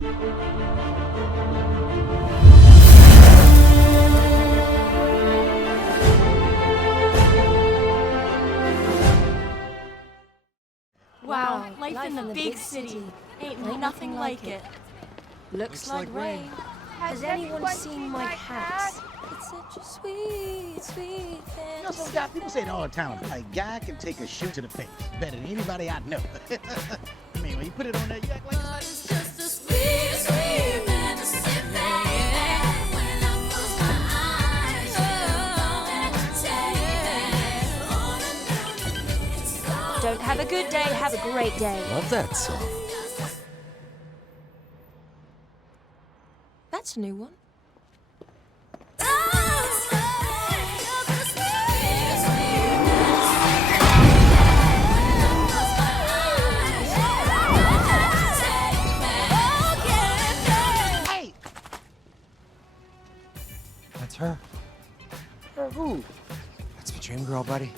Wow, life in the big city. Ain't nothing like it. Looks like rain. Has anyone seen my hat? It's such a sweet, sweet thing. You know, some guy, people say it all the time, like, guy can take a shoe to the face better than anybody I know. I mean, when you put it on there, you act like It's just a sweet, sweet fantasy thing. When I close my eyes, don't have a good day, have a great day. Love that song. That's a new one. hey! That's her. Her who? That's the dream girl, buddy.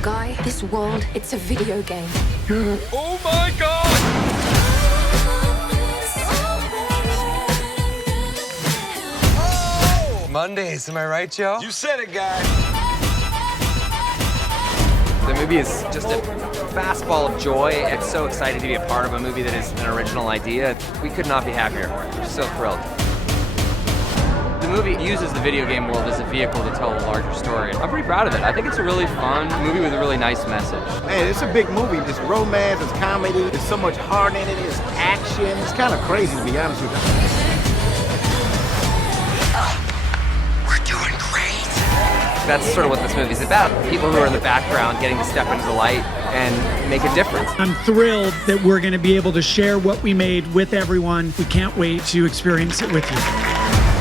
Guy, this world, it's a video game. Oh my god! Oh! Mondays, am I right, Joe? You said it, guy. The movie is just a fastball of joy. I'm so excited to be a part of a movie that is an original idea. We could not be happier. We're so thrilled. The movie uses the video game world as a vehicle to tell a larger story. I'm pretty proud of it. I think it's a really fun movie with a really nice message. Man, it's a big movie. It's romance, it's comedy, there's so much heart in it, it's action. It's kind of crazy, to be honest with you. We're doing great. That's sort of what this movie's about. People who are in the background getting to step into the light and make a difference. I'm thrilled that we're going to be able to share what we made with everyone. We can't wait to experience it with you.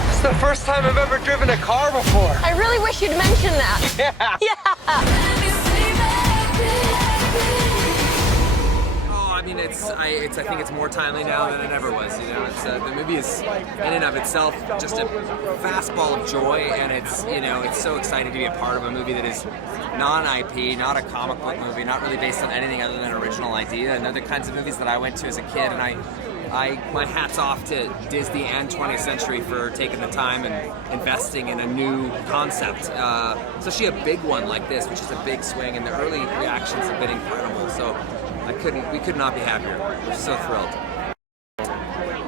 It's the first time I've ever driven a car before. I really wish you'd mention that. Yeah. Oh, I mean, I think it's more timely now than it ever was. You know, it's the movie is in and of itself just a fastball of joy, and it's so exciting to be a part of a movie that is non-IP, not a comic book movie, not really based on anything other than an original idea. And other kinds of movies that I went to as a kid, and my hat's off to Disney and 20th Century for taking the time and investing in a new concept. Especially a big one like this, which is a big swing, and the early reactions have been incredible. So we could not be happier. We're so thrilled.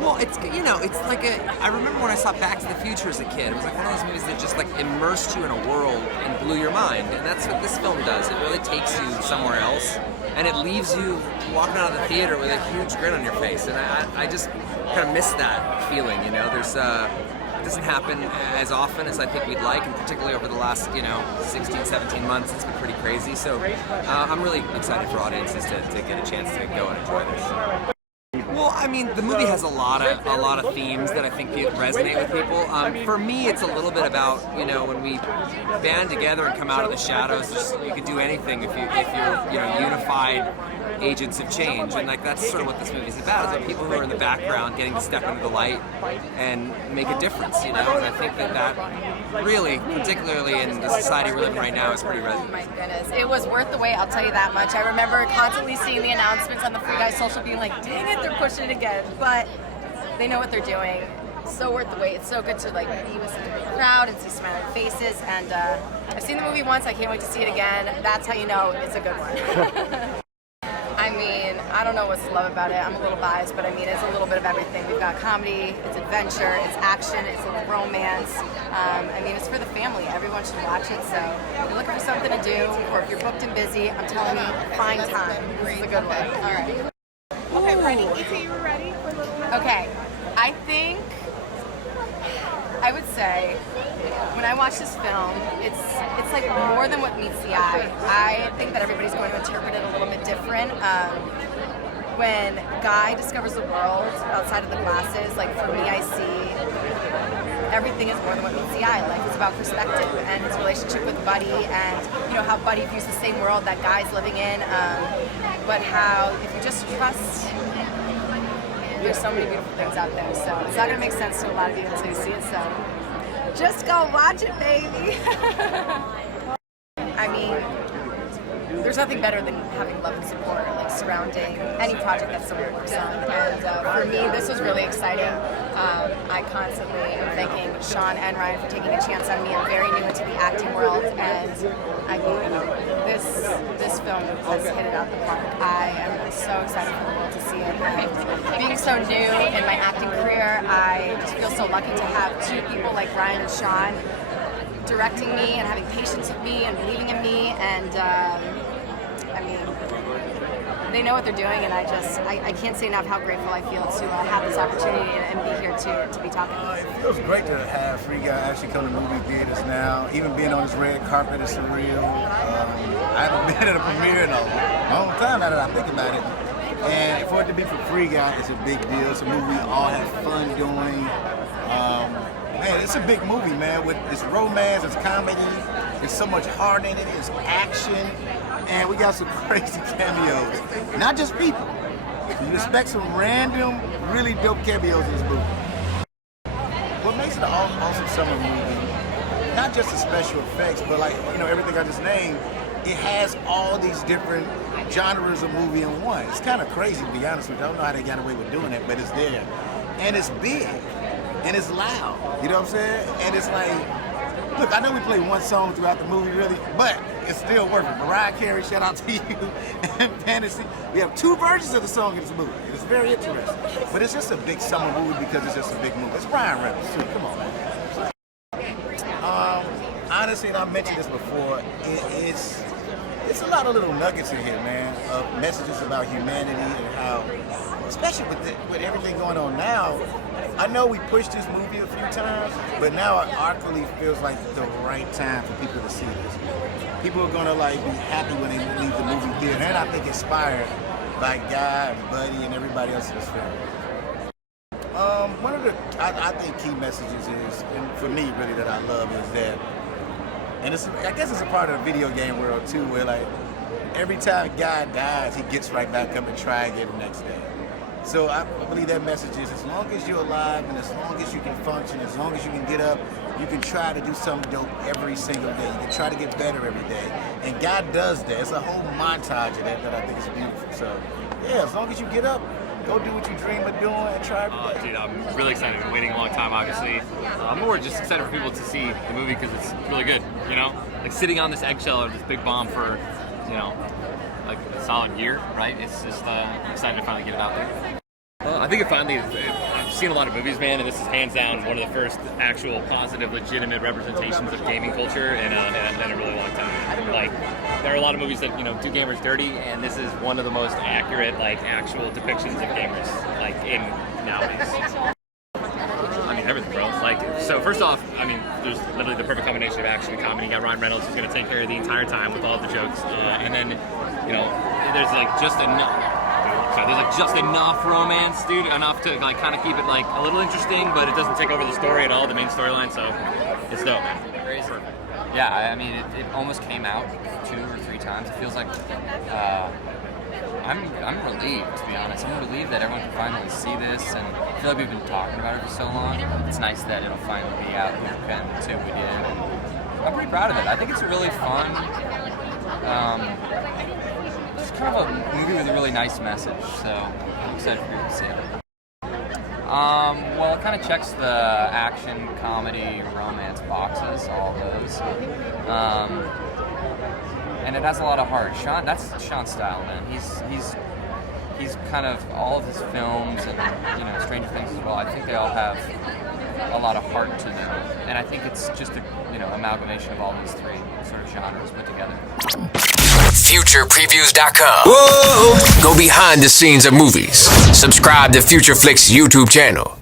Well, it's like I remember when I saw Back to the Future as a kid. It was like one of those movies that just like immersed you in a world and blew your mind. And that's what this film does. It really takes you somewhere else, and it leaves you walking out of the theater with a huge grin on your face. And I just kind of miss that feeling. You know, it doesn't happen as often as I think we'd like, and particularly over the last 16, 17 months, it's been pretty crazy. So I'm really excited for audiences to get a chance to go and enjoy this. Well, I mean, the movie has a lot of themes that I think resonate with people. For me, it's a little bit about when we band together and come out of the shadows. You can do anything if you're unified agents of change, and like that's sort of what this movie's about. Is that people who are in the background getting to step into the light and make a difference. And I think that really, particularly in the society we're living right now, is pretty resonant. Oh my goodness, it was worth the wait. I'll tell you that much. I remember constantly seeing the announcements on the Free Guy social, being like, "Dang it, they're pushing it again!" But they know what they're doing. So worth the wait. It's so good to like be with such a big crowd and see smiling faces. And I've seen the movie once. I can't wait to see it again. That's how you know it's a good one. I mean, I don't know what's to love about it. I'm a little biased, but I mean, it's a little bit of everything. We've got comedy, it's adventure, it's action, it's a little romance. I mean, it's for the family. Everyone should watch it. So if you're looking for something to do, or if you're booked and busy, I'm telling you, find time. This is a good one. All right. Okay, ready? ET, you ready for a little bit? Okay, I think I would say when I watch this film, it's like more than what meets the eye. I think that everybody's going to interpret it a little bit different. When Guy discovers the world outside of the glasses, like for me, I see everything is more than what meets the eye. Life is about perspective and his relationship with Buddy, and how Buddy views the same world that Guy's living in, but how if you just trust. There's so many beautiful things out there, so it's not gonna make sense to a lot of you until you see it, so just go watch it, baby. I mean, there's nothing better than having love and support like surrounding any project that someone works on. And for me, this was really exciting. I constantly am thanking Sean and Ryan for taking a chance on me. I'm very new into the acting world, and I mean, this film has hit it out the park. I am so excited for the world to see it. And being so new in my acting career, I just feel so lucky to have two people like Ryan and Sean directing me and having patience with me and believing in me, and I mean, they know what they're doing, and I can't say enough how grateful I feel to have this opportunity and be here to be talking. It feels great to have Free Guy actually come to movie theaters now. Even being on this red carpet is surreal. I haven't been at a premiere in a long time now that I think about it. And for it to be for Free Guy, it's a big deal. It's a movie we all have fun doing. Man, it's a big movie, man. It's romance, it's comedy, there's so much heart in it, it's action, and we got some crazy cameos. Not just people. You expect some random, really dope cameos in this movie. What makes it an awesome summer movie, not just the special effects, but like, you know, everything I just named, it has all these different genres of movie in one. It's kind of crazy, to be honest with you. I don't know how they got away with doing it, but it's there. And it's big. And it's loud, you know what I'm saying? And it's like, look, I know we play one song throughout the movie, really, but it's still worth it. Mariah Carey, shout out to you, and Fantasy. We have two versions of the song in this movie. It's very interesting. But it's just a big summer movie because it's just a big movie. It's Ryan Reynolds, too. Come on, man. Honestly, and I mentioned this before, it's a lot of little nuggets in here, man, of messages about humanity and how, especially with everything going on now, I know we pushed this movie a few times, but now it artfully feels like the right time for people to see this. People are gonna like be happy when they leave the movie theater, and I think inspired by Guy and Buddy and everybody else in this film. One of the, I think, key messages is, and for me really that I love is that, and I guess it's a part of the video game world too, where like every time a guy dies, he gets right back up and try again the next day. So I believe that message is, as long as you're alive and as long as you can function, as long as you can get up, you can try to do something dope every single day. You can try to get better every day. And God does that. It's a whole montage of that I think is beautiful. So yeah, as long as you get up, go do what you dream of doing and try every day. Dude, I'm really excited. I've been waiting a long time, obviously. I'm more just excited for people to see the movie because it's really good, you know? Like sitting on this eggshell of this big bomb for, you know, like a solid year, right? It's just I'm excited to finally get it out there. I think I've seen a lot of movies, man, and this is hands down one of the first actual positive, legitimate representations of gaming culture in a really long time. Like, there are a lot of movies that, you know, do gamers dirty, and this is one of the most accurate, like, actual depictions of gamers, like, in nowadays. I mean, everything, bro. Like, so first off, I mean, there's literally the perfect combination of action and comedy. You got Ryan Reynolds who's going to take care of the entire time with all the jokes, and then, you know, there's like just enough romance, dude, enough to like kind of keep it like a little interesting, but it doesn't take over the story at all, the main storyline. So it's dope, man. Crazy. Yeah, I mean, it almost came out 2 or 3 times. It feels like I'm relieved, to be honest. I'm relieved that everyone can finally see this, and I feel like we've been talking about it for so long. It's nice that it'll finally be out here and see what we did. And I'm pretty proud of it. I think it's a really fun, just kind of a movie with a really nice message. So I'm excited for you to see it. Well, it kind of checks the action, comedy, romance boxes, all those. And it has a lot of heart. Sean, that's Sean's style, man. He's kind of all of his films and, you know, Stranger Things as well. I think they all have a lot of heart to them, and I think it's just a, you know, amalgamation of all these 3 sort of genres put together. FuturePreviews.com. Whoa! Go behind the scenes of movies. Subscribe to Future Flicks YouTube channel.